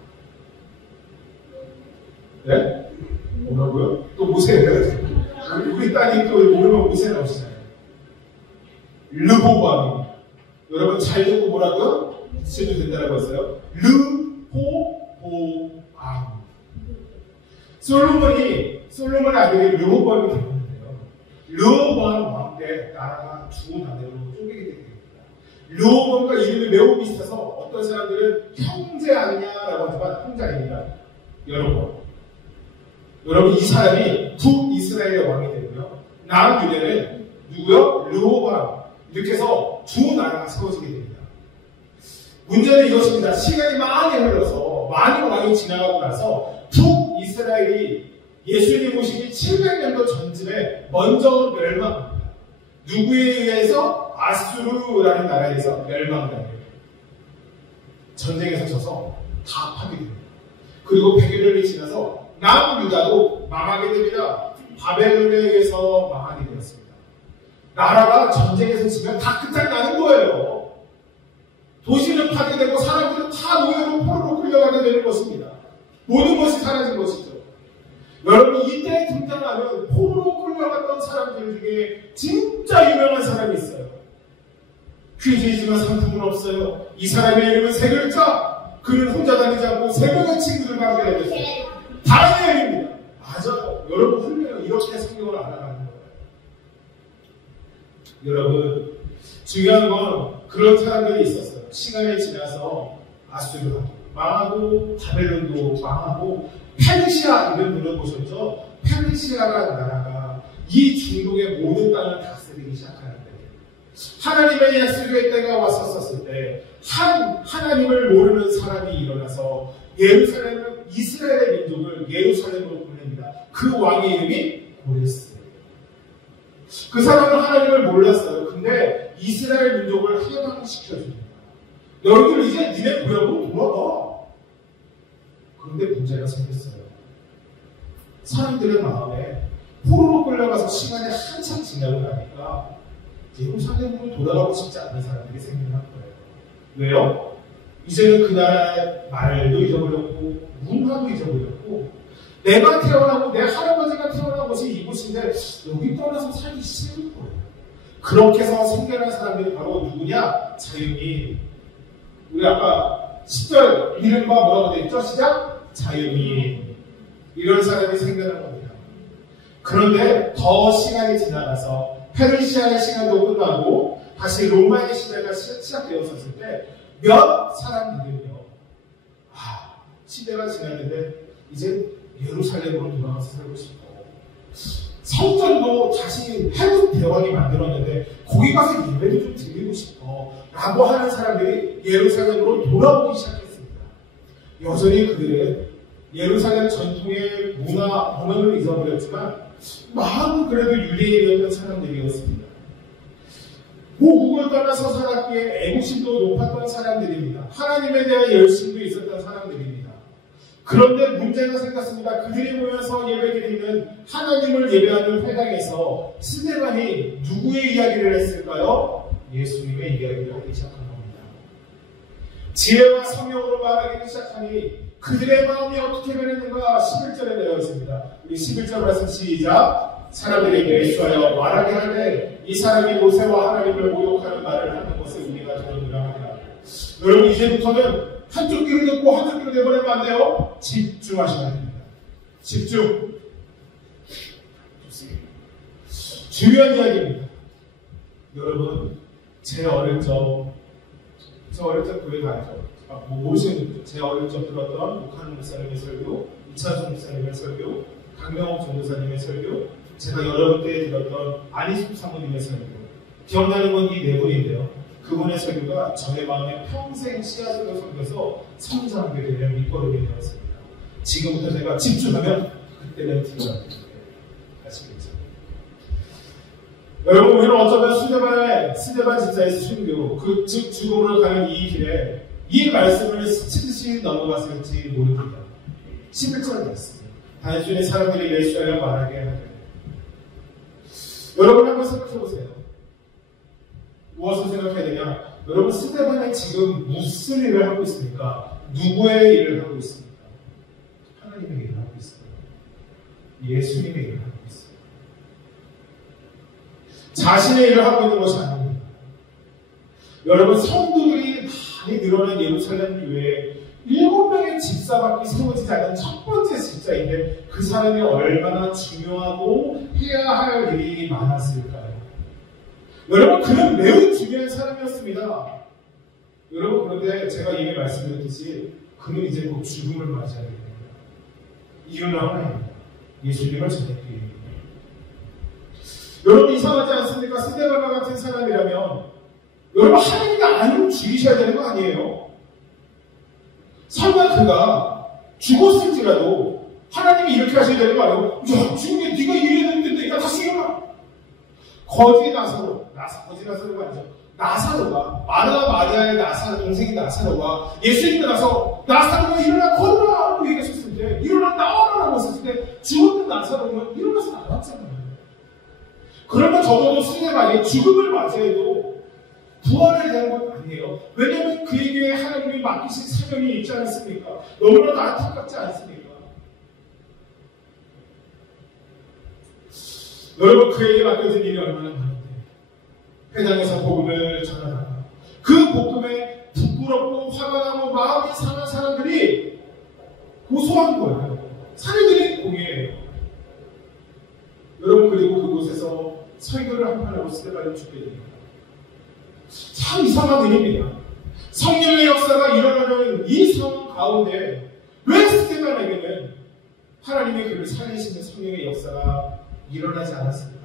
네? 뭐라고요? 또 모세예요. 우리 딸이 또 모르면 모세 나오시잖아요. 르호보암입니다. 여러분 잘 듣고 뭐라고요? 시도 된다고 했어요. 르호보암. 솔로몬의 아들이 르호보암이 되었는데요. 르호보암 왕 때 나라가 두 나라로 쪼개게 됩니다. 르호보암과 이름이 매우 비슷해서 어떤 사람들은 형제 아니냐라고 하지만 형제 아닙니다. 여러분 이 사람이 북이스라엘의 왕이 되고요. 남유대는 누구요? 르호보암. 이렇게 해서 두 나라가 세워지게 됩니다. 문제는 이것입니다. 시간이 많이 흘러서 많은 왕이 지나가고 나서 북이스라엘이 예수님 오시기 700년도 전쯤에 먼저 멸망합니다. 누구에 의해서? 아수르라는 나라에서 멸망합니다. 전쟁에서 져서 다 파괴됩니다. 그리고 100여년이 지나서 남유다도 망하게 됩니다. 바벨론에 의해서 망하게 되었습니다. 나라가 전쟁에서 지면 다 끝장나는 거예요. 도시는 파괴되고 사람들은 다 노예로 포로로 끌려가게 되는 것입니다. 모든 것이 사라진 것이죠. 여러분 이때 등장하는 포로로 끌려갔던 사람들 중에 진짜 유명한 사람이 있어요. 퀴즈이지만 상품은 없어요. 이 사람의 이름은 세 글자. 그는 혼자 다니지 않고 세 명의 친구들과 함께 다녔어요. 다니엘입니다. 맞아요. 여러분 훌륭해요. 이렇게 성경을 알아가는 거예요. 여러분 중요한 건 그런 사람들이 있었어요. 시간이 지나서 아수르가 망하고 바벨론도 망하고 페르시아 이름 들어보셨죠? 페르시아라는 나라가 이 중동의 모든 땅을 다스리기 시작하는데 하나님의 약속의 때가 왔었을 때 하나님을 모르는 사람이 일어나서 예루살렘을 이스라엘의 민족을 예루살렘으로 보냅니다. 그 왕의 이름이 고레스예요. 그 사람은 하나님을 몰랐어요. 근데 이스라엘 민족을 해방시켜줍니다. 너희들 이제 니네 고향으로 돌아가. 그런데 문제가 생겼어요. 사람들의 마음에 포로로 끌려가서 시간이 한참 지나고 나니까 예루살렘으로 돌아가고 싶지 않은 사람들이 생겨난 거예요. 왜요? 이제는 그 나라의 말도 잊어버렸고 문화도 잊어버렸고 내가 태어나고 내 할아버지가 태어난 곳이 이곳인데 여기 떠나서 살기 싫은 거예요. 그렇게 해서 생겨난 사람들이 바로 누구냐? 자유민. 우리 아까 10절 이름과 뭐라고 되어 있죠? 시작? 자유민. 이런 사람이 생겨난 겁니다. 그런데 더 시간이 지나가서 페르시아의 시간도 끝나고 다시 로마의 시대가 시작되었을 때 몇 사람들은요. 시대가 지났는데 이제 예루살렘으로 돌아가서 살고 싶어. 성전도 다시 헤롯 대왕이 만들었는데 거기 가서 예배도 좀 드리고 싶어 라고 하는 사람들이 예루살렘으로 돌아오기 시작했습니다. 여전히 그들은 예루살렘 전통의 문화, 언어를 잊어버렸지만 마음은 그래도 유대인이었던 사람들이었습니다. 모국을 떠나서 살았기에 애국심도 높았던 사람들입니다. 하나님에 대한 열심도 있었던 사람들입니다. 그런데 문제가 생겼습니다. 그들이 모여서 예배드리는 하나님을 예배하는 회당에서 스데반이 누구의 이야기를 했을까요? 예수님의 이야기를 하기 시작한 겁니다. 지혜와 성령으로 말하기 시작하니 그들의 마음이 어떻게 변했는가 11절에 되어 있습니다. 우리 11절 말씀 시작. 사람들에게 예수하여 말하게 하되 이 사람이 모세와 하나님을 모욕하는 말을 하는 것을 우리가 들었느라 하리라. 여러분 이제부터는 한쪽 귀로 듣고 한쪽 귀로 내버리면 안 돼요. 집중하셔야 됩니다. 집중. 좋습니다. 중요한 이야기입니다. 여러분 제 어릴 적 저 어릴 적 교회 다니죠. 모르시는 분들, 제 어릴 적 들었던 오카노 목사님의 설교, 이찬수 목사님의 설교, 강명옥 전도사님의 설교, 제가 여러 때 들었던 안희숙 사모님의 설교. 기억나는 건 이 네 분인데요. 그분의 설교가 저의 마음에 평생 씨앗으로 섬겨서 성장하게 되는 밑거름이 되었습니다. 지금부터 제가 집중하면 그때는 뒤가 아시겠죠? 여러분, 우리는 어쩌면 스데반 집사의 순교, 즉 죽음으로 가는 이 길에 이 말씀을 스치듯이 넘어갔을지 모릅니다. 11절 말씀. 단순히 사람들이 예수를 말하게 하되. 여러분 한번 생각해보세요. 무엇을 생각해야 되냐? 여러분, 스데반이 지금 무슨 일을 하고 있습니까? 누구의 일을 하고 있습니까? 하나님의 일을 하고 있습니다. 예수님의 일을 하고 있습니다. 자신의 일을 하고 있는 것이 아닙니다. 여러분, 성도들이 많이 늘어난 예루살렘 교회에 7명의 집사밖에 세워지지 않은 첫 번째 집사인데 그 사람이 얼마나 중요하고 해야 할 일이 많았을까요? 여러분, 그는 매우 중요한 사람이었습니다. 여러분, 그런데 제가 이미 말씀드렸듯이 그는 이제 곧 죽음을 맞이하게 됩니다. 이유는 하나입니다. 예수님을 전했기 때문입니다. 여러분, 이상하지 않습니까? 스데반과 같은 사람이라면 여러분, 하나님이 안 죽이셔야 되는 거 아니에요? 설마 그가 죽었을지라도 하나님이 이렇게 하셔야 되는 거 아니에요? 야, 죽은 게 네가 이래야 되는데 내가 다시 일어나. 거지 나사로가 아니죠. 나사로가, 마리아의 동생인 나사로가 예수님께 가서 나사로가 일어나 걸어라 라고 얘기하셨을 때, 일어나 나와라 라고 했을 때 죽었던 나사로는 일어나서 나왔잖아요. 그러면 적어도 스데반이 죽음을 맞이해도 부활을 되는 건 아니에요. 왜냐하면 그에게 하나님이 맡기신 사명이 있지 않습니까? 너무나도 안타깝지 않습니까? 여러분, 그에게 맡겨진 일이 얼마나 많은데 회당에서 복음을 전하다가 그 복음에 부끄럽고 화가 나고 마음이 상한 사람들이 고소한 거예요. 사례들이 공예예요. 여러분, 그리고 그곳에서 설교를 한판 하고 스데반이 죽게 됩니다. 참 이상한 일입니다. 성령의 역사가 일어나는 이 상황 가운데 왜 스데반에게는 하나님의 그를 살리시는 성령의 역사가 일어나지 않았을까요?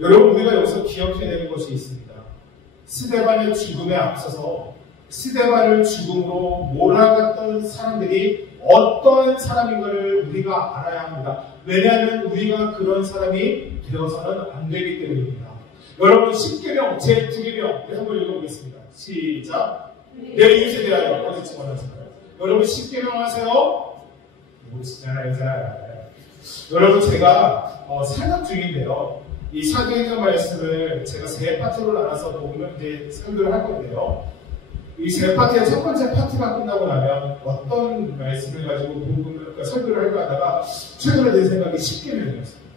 여러분, 우리가 여기서 기억해야 되는 것이 있습니다. 스데반의 죽음에 앞서서 스데반을 죽음으로 몰아갔던 사람들이 어떤 사람인가를 우리가 알아야 합니다. 왜냐하면 우리가 그런 사람이 되어서는 안 되기 때문입니다. 여러분, 10계명 제9계명 한번 읽어보겠습니다. 시작. 내 이웃에 대하여 거짓 증언하지 마라. 여러분, 10계명 하세요? 모르시잖아요, 잘. 여러분, 제가 사역 중인데요. 이 사도행전 말씀을 제가 세 파트로 나눠서 보면 이제 설교를 할 건데요. 이 세 파트의 첫 번째 파트가 끝나고 나면 어떤 말씀을 가지고 설교를 할까 하다가 최근에 내 생각이 10계명이었습니다.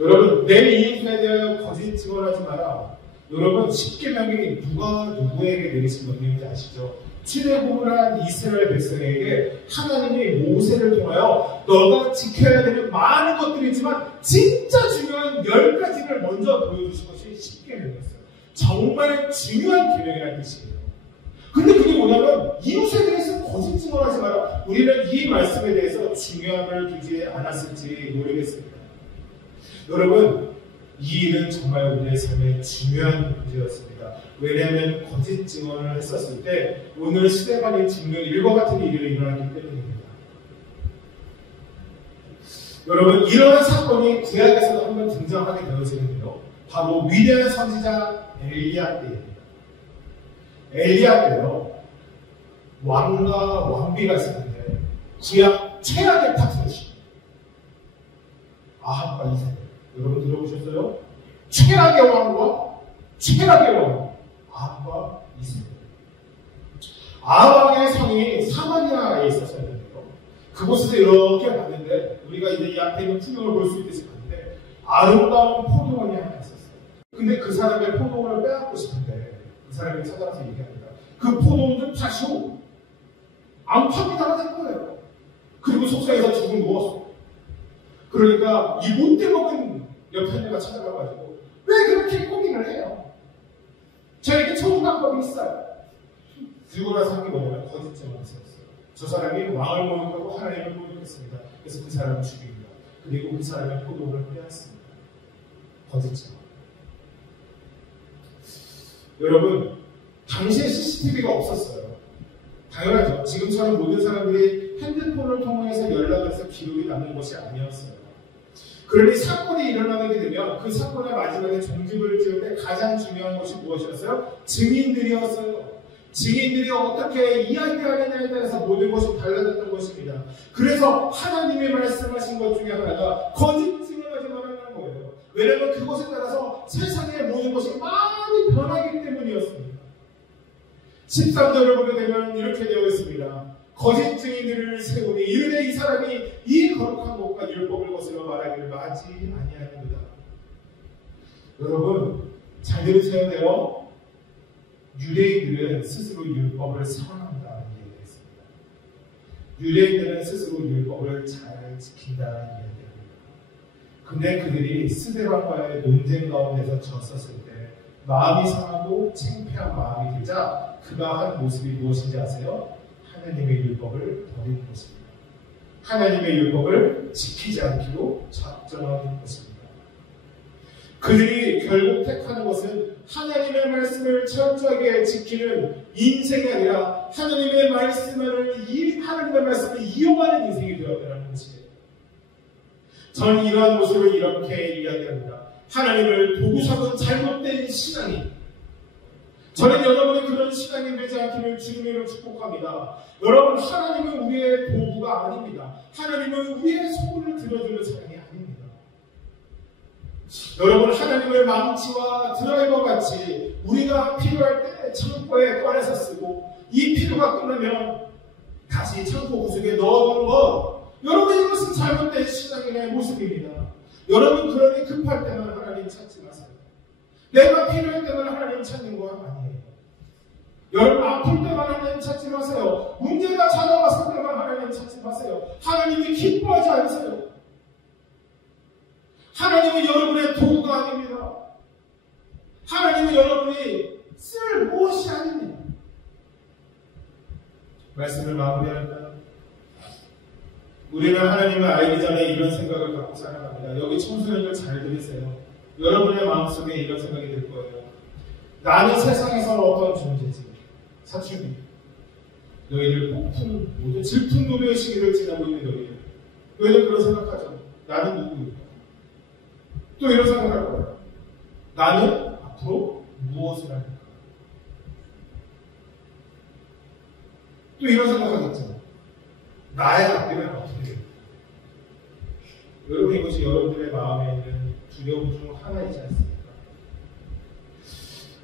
여러분, 내 이웃에 대하여 거짓 증언하지 마라. 여러분, 10계명이 누가 누구에게 내리신 명령인지 아시죠? 출애굽을 한 이스라엘 백성에게 하나님이 모세를 통하여 너가 지켜야 되는 많은 것들이 있지만 진짜 중요한 10가지를 먼저 보여주신 것이 10계명이었어요. 정말 중요한 계명이라는 뜻이에요. 근데 그게 뭐냐면 이웃에 대해서 거짓 증언하지 마라. 우리는 이 말씀에 대해서 중요함을 두지 않았을지 모르겠습니다. 여러분, 이 일은 정말 우리의 삶에 중요한 문제였습니다. 왜냐하면 거짓 증언을 했었을 때 오늘 스데반이 죽는 일과 같은 일이 일어났기 때문입니다. 여러분, 이러한 사건이 구약에서도 한번 등장하게 되어지는데요. 바로 위대한 선지자 엘리야 때입니다. 엘리야 때요, 왕과 왕비가 있었는데 구약 최악의 파트너십. 아합과 이삭. 여러분 들어보셨어요? 최악의 왕과 최악의 왕. 아합과 이삭. 아합왕의 성이 사마리아에 있었었는데요. 그곳에서 이렇게 봤는데 우리가 이제 이 앞에 있는 풍경을 볼 수 있듯이 봤는데 아름다운 포도원이 하나 있었어요. 근데 그 사람의 포도원을 빼앗고 싶은데 그 사람이 찾아가서 얘기합니다. 그 포도원 좀 파시오. 암컷이 나가는 거예요. 그리고 속상해서 죽은 누웠어. 그러니까 이 못돼 먹은 옆에 내가 찾아가가지고 왜 그렇게 고민을 해요? 저에게 좋은 방법이 있어요. 그리고 나서 한 게 뭐냐면 거짓 증언을 세웠어요. 저 사람이 왕을 모욕하고 하나님을 모욕했습니다. 그래서 그 사람을 죽입니다. 그리고 그 사람의 포도원을 빼앗습니다. 거짓 증언. 여러분, 당시에 CCTV가 없었어요. 당연하죠. 지금처럼 모든 사람들이 핸드폰을 통해서 연락을 해서 기록이 남는 것이 아니었어요. 그러니 사건이 일어나게 되면 그 사건의 마지막에 종집을 지을 때 가장 중요한 것이 무엇이었어요? 증인들이었어요. 증인들이 어떻게 이야기하느냐에 따라서 모든 것이 달라졌던 것입니다. 그래서 하나님이 말씀하신 것 중에 하나가 거짓 증언하지 말라는 거예요. 왜냐하면 그것에 따라서 세상의 모든 것이 많이 변하기 때문이었습니다. 13절을 보게 되면 이렇게 되어 있습니다. 거짓 증인들을 세우니 이르되 이 사람이 이 거룩한 것과 율법을 거스려 말하기를 마지 아니하는도다. 여러분 잘 들으셔야 돼요. 유대인들은 스스로 율법을 선언한다는 얘기가 있습니다. 유대인들은 스스로 율법을 잘 지킨다는 이야기입니다. 근데 그들이 스데반과의 논쟁 가운데서 졌었을 때 마음이 상하고 창피한 마음이 들자 그가 한 모습이 무엇인지 아세요? 하나님의 율법을 버리는 것입니다. 하나님의 율법을 지키지 않기로 작정하는 것입니다. 그들이 결국 택하는 것은 하나님의 말씀을 철저하게 지키는 인생이 아니라 하나님의 말씀을 이용하는 인생이 되었다는 것이에요. 저는 이러한 모습을 이렇게 이야기합니다. 하나님을 도구 삼은 잘못된 신앙이 저는 여러분의 그런 신앙이 되지 않기를 주님으로 축복합니다. 여러분 하나님은 우리의 도구가 아닙니다. 하나님은 우리의 소원을 들어주는 사람이 아닙니다. 여러분 하나님을 망치와 드라이버 같이 우리가 필요할 때 창고에 꺼내서 쓰고 이 필요가 끝나면 다시 창고 구석에 넣어두는 것, 여러분 이것은 잘못된 신앙인의 모습입니다. 여러분 그러니 급할 때만 하나님 찾지 마세요. 내가 필요할 때만 하나님 찾는 거 아니에요. 여러분 아플 때만 하나님 찾지 마세요. 문제가 찾아왔을 때만 하나님 찾지 마세요. 하나님이 기뻐하지 않으세요. 하나님은 여러분의 도구가 아닙니다. 하나님은 여러분이 쓸 무엇이 아닙니다. 말씀을 마무리할까요? 우리는 하나님을 알기 전에 이런 생각을 갖고 살아갑니다. 여기 청소년들 잘 들으세요. 여러분의 마음속에 이런 생각이 들 거예요. 나는 세상에서 어떤 존재지? 사춘기. 너희들 폭풍, 모두 질풍노도의 시기를 지나고 있는 너희들. 너희들 그런 생각하죠. 나는 누구일까? 또 이런 생각할 거예요. 나는 앞으로 무엇을 할까? 또 이런 생각하겠죠. 나의 앞뒤는 어떻게 될까? 여러분 이것이 여러분들의 마음에 있는 두려움 중 하나이지 않습니까?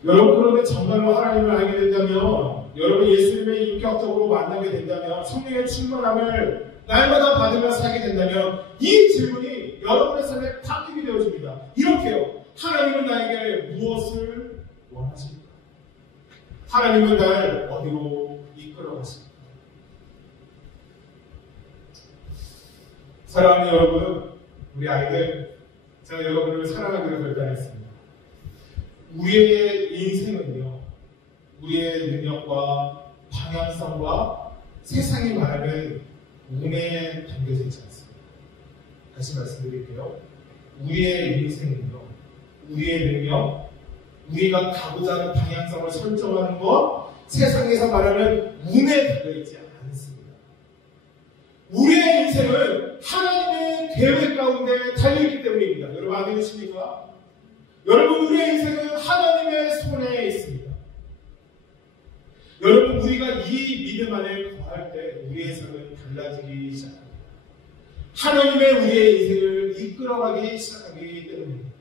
여러분 그런데 정말로 하나님을 알게 된다면, 여러분 예수님의 인격적으로 만나게 된다면, 성령의 충만함을 날마다 받으며 살게 된다면 이 질문이 여러분의 삶에 바뀌게 되어집니다. 이렇게요. 하나님은 나에게 무엇을 원하십니까? 하나님은 나를 어디로 이끌어 가십니까? 사랑하는 여러분, 우리 아이들, 제가 여러분을 사랑하기로 결단했습니다. 우리의 인생은요, 우리의 능력과 방향성과 세상이 말하는 운에 담겨져 있지 않습니다. 다시 말씀드릴게요. 우리의 인생은요, 우리의 능력, 우리가 가고자 하는 방향성을 설정하는 것, 세상에서 말하는 운에 달려있지 않습니다. 우리의 인생은 하나님의 계획 가운데 달려있기 때문입니다. 여러분 안 믿으십니까? 여러분 우리의 인생은 하나님의 손에 있습니다. 여러분 우리가 이 믿음 안에 거할 때 우리의 삶은 달라지기 시작합니다. 하나님의 우리의 인생을 이끌어가기 시작하기 때문입니다.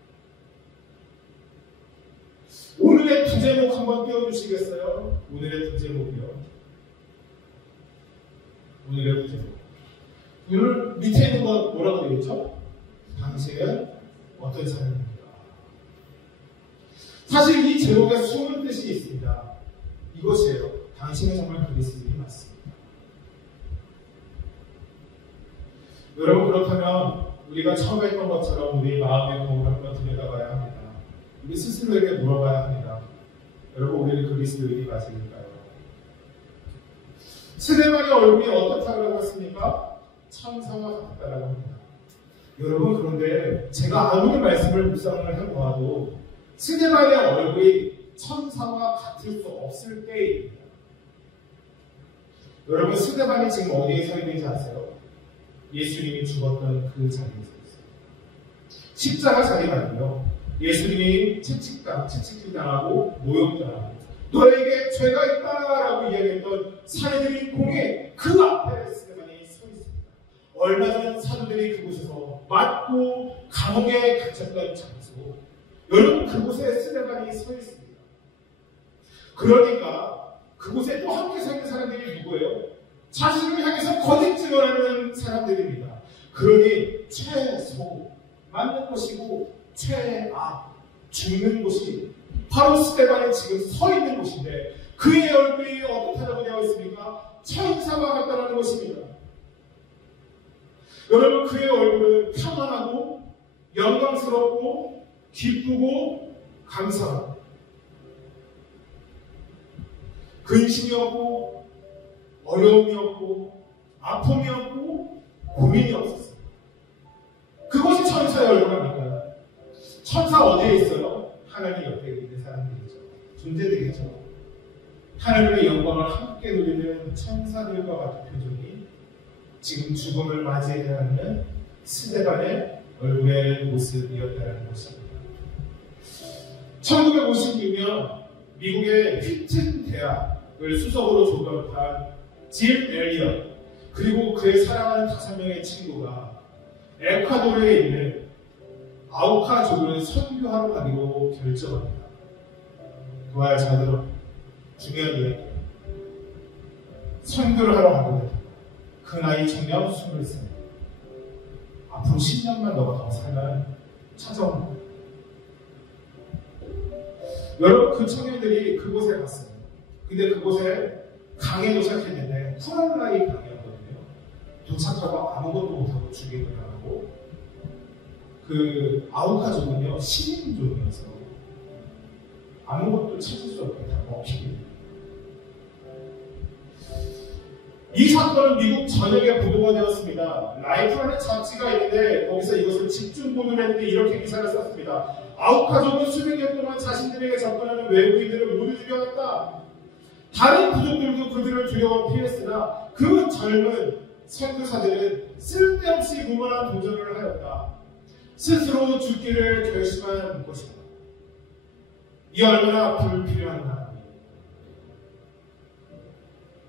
오늘의 두 제목 한번 띄워주시겠어요? 오늘의 두 제목이요. 오늘의 두 제목. 오늘 밑에 있는 건 뭐라고 되겠죠? 당신은 어떤 사람입니까? 사실 이 제목에 숨은 뜻이 있습니다. 이것이에요. 당신은 정말 그리스도인이 맞습니다. 여러분 그렇다면 우리가 처음 했던 것처럼 우리 마음의 거울을 한번 들여다봐야 합니다. 우리 스스로에게 물어봐야 합니다. 여러분, 우리는 그리스도인이 맞을까요? 스데반의 얼굴이 어떻다고 했습니까? 천사와 같다라고 합니다. 여러분, 그런데 제가 아무리 말씀을 묵상을 해보아도 스데반의 얼굴이 천사와 같을 수 없을 때입니다. 여러분, 스데반이 지금 어디에 서 있는지 아세요? 예수님이 죽었던 그 자리에 서 있어요. 십자가 자리 말고요. 예수님이 채찍질당하고 모욕당하고 너에게 죄가 있다라고 이야기했던 사내들이 공에 그 앞에 스데반이 서 있습니다. 얼마 전 사도들이 그곳에서 맞고 감옥에 갇혔던 장소, 여러분, 그곳에 스데반이 서 있습니다. 그러니까 그곳에 또 함께 서 있는 사람들이 누구예요? 자신을 향해서 거짓 증언하는 사람들입니다. 그러니 최소 맞는 것이고 최악 죽는 곳이 바로 스데반이 지금 서 있는 곳인데 그의 얼굴이 어떻다고 되어 있습니까? 천사와 같다는 것입니다. 여러분, 그의 얼굴은 평안하고 영광스럽고 기쁘고 감사하고 근심이 없고 어려움이 없고 아픔이 없고 고민이 없었어요. 그것이 천사의 얼굴 아닙니까? 천사 어디에 있어요? 하나님 옆에 있는 사람들이죠. 존재들이죠. 하나님의 영광을 함께 누리는 천사들과 같은 표정이 지금 죽음을 맞이해야 하는 스데반의 얼굴의 모습이었다는 것입니다. 1956년 미국의 휘튼 대학을 수석으로 졸업한 짐 엘리엇 그리고 그의 사랑하는 5명의 친구가 에콰도르에 있는 아우카족을 선교하러 가기로 결정합니다. 좋아요, 잘 들어. 중요한 이야기. 선교를 하러 가거든요. 그 나이 청년 23살. 앞으로 10년만 더 살면 찾아옵니다. 여러분, 그 청년들이 그곳에 갔어요. 근데 그곳에 강에 도착했는데 쿠랄라이 강이었거든요. 도착하고 아무것도 못하고 죽임을 당하고 그 아우카족은요 시민족이어서 아무것도 찾을 수 없게 다 먹히게. 이 사건은 미국 전역에 보도가 되었습니다. 라이프라는 잡지가 있는데 거기서 이것을 집중 보도를 했는데 이렇게 기사를 썼습니다. 아우카족은 수백 년 동안 자신들에게 접근하는 외국인들을 모두 죽여갔다. 다른 부족들도 그들을 두려워 피했으나 그 젊은 선교사들은 쓸데없이 무모한 도전을 하였다. 스스로 죽기를 결심한 것이다. 이 얼마나 불필요한 나라입니다.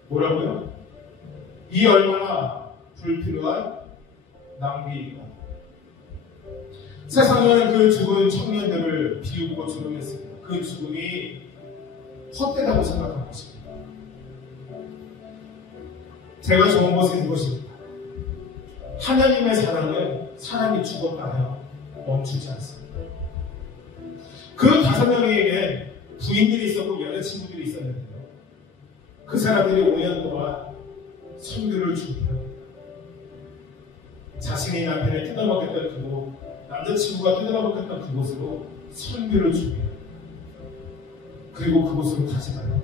뭐라고요? 이 얼마나 불필요한 낭비이다. 세상은 그 죽은 청년들을 비웃고 조롱했습니다. 그 죽음이 헛되다고 생각한 것입니다. 제가 좋은 것은 이것입니다. 하나님의 사랑은 사람이 죽었다 하여 멈추지 않습니다. 그 5명에게는 부인들이 있었고 여자친구들이 있었는데요. 그 사람들이 5년 동안 선교를 준비합니다. 자신이 남편을 뜯어먹겠던 그곳, 남자친구가 뜯어먹겠던 그곳으로 선교를 준비합니다. 그리고 그곳으로 다시 가요.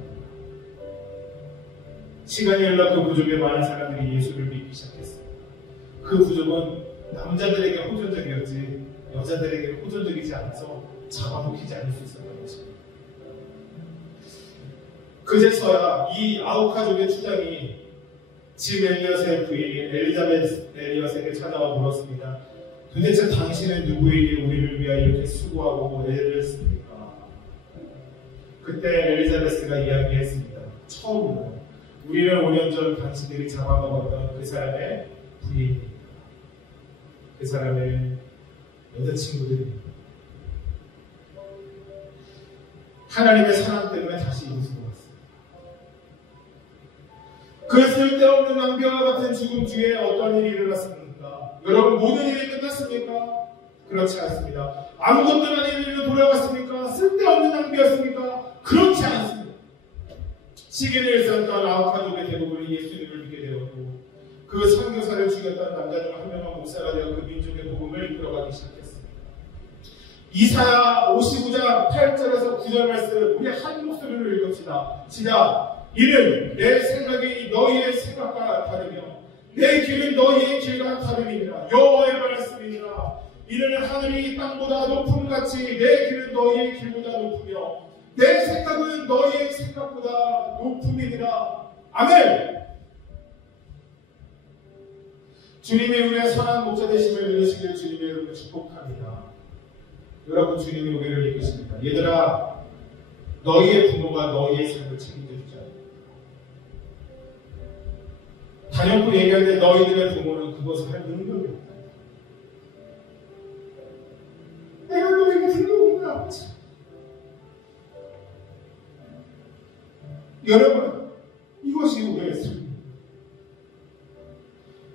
시간이 흘러 그 부족에 많은 사람들이 예수를 믿기 시작했습니다. 그 부족은 남자들에게 호전적이었지 여자들에게 호전적이지 않아서 잡아먹히지 않을 수 있었던 것입니다. 그제서야 이 아우카족의 추장이 짐 엘리엇의 부인 엘리자베스 엘리엇에게 찾아와 물었습니다. 도대체 당신은 누구에게 우리를 위하여 이렇게 수고하고 애를 씁니까? 그때 엘리자베스가 이야기했습니다. 처음으로 우리를 5년 전 당신들이 잡아먹었던 그 사람의 부인입니다. 그 사람의 여자친구들입니다. 하나님의 사랑 때문에 다시 이곳으로 왔습니다. 그 쓸데없는 낭비와 같은 죽음 뒤에 어떤 일이 일어났습니까? 여러분, 모든 일이 끝났습니까? 그렇지 않습니다. 아무것도 아닌 일로 돌아갔습니까? 쓸데없는 낭비였습니까? 그렇지 않습니다. 시기를 일삼던 아우카족의 대부분이 예수님을 믿게 되었고 그 선교사를 죽였던 남자 중 한 명만 목사가 되어 그 민족의 복음을 이끌어가기 시작했습니다. 이사야 59장 8절에서 9절 말씀 우리 한 목소리로 읽읍시다. 시작. 이는 내 생각이 너희의 생각과 다르며 내 길은 너희의 길과 다름이니라. 여호와의 말씀이니라. 이는 하늘이 땅보다 높음같이 내 길은 너희의 길보다 높으며 내 생각은 너희의 생각보다 높음이니라. 아멘. 주님이 우리의 선한 목자 되심을 믿으시길 주님의 이름으로 축복합니다. 여러분 주님이 우리를 이끄십니다. 얘들아 너희의 부모가 너희의 삶을 책임져 주지 않는다. 단연코 얘기하는데 너희들의 부모는 그것을 할 능력이 없다. 내가 너희에게 불러온 아버지. 여러분 이것이 우리의 삶입니다.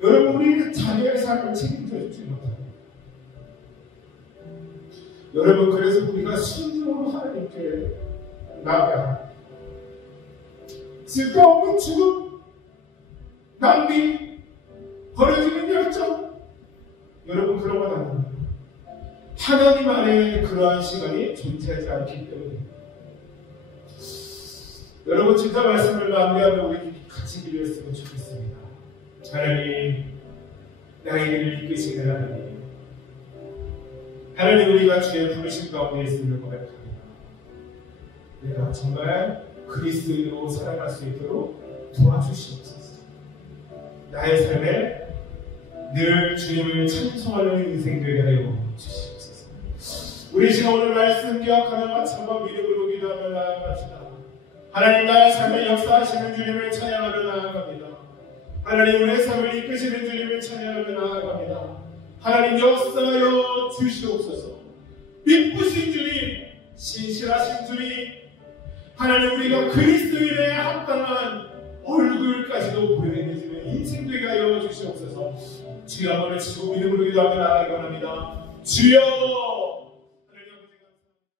여러분 우리는 자녀의 삶을 책임져 주지 못합니다. 여러분 그래서 우리가 순종으로 하나님께 나아가야 쓸데없는 죽음, 낭비, 버려지는 열정 여러분 그런 건 아닙니다. 하나님 안에 그러한 시간이 존재하지 않기 때문에 여러분 진짜 말씀을 마무리하며 우리 같이 기도했으면 좋겠습니다. 하나님 나에게를 이끄시는 하나님 하나님 우리가 주의 부르심 가운데 있음을 고백합니다. 내가 정말 그리스도인으로 살아갈 수 있도록 도와주시옵소서. 나의 삶에 늘 주님을 찬송하는 인생 되게 하여 주시옵소서. 우리 지금 오늘 말씀 기억하며 같이 한번 믿음으로 기도하며 나아갑시다. 하나님 나의 삶에 역사하시는 주님을 찬양하며 나아갑니다. 하나님 우리의 삶을 이끄시는 주님을 찬양하며 나아갑니다. 하나님 역사하여 주시옵소서. 미쁘신 주님, 신실하신 주님, 하나님 우리가 그리스도인의 합당한 얼굴까지도 보여내주는 인생 되게 하여 주시옵소서. 주여 한번 외치고 믿음으로 기도하며 나아가기 원합니다. 주여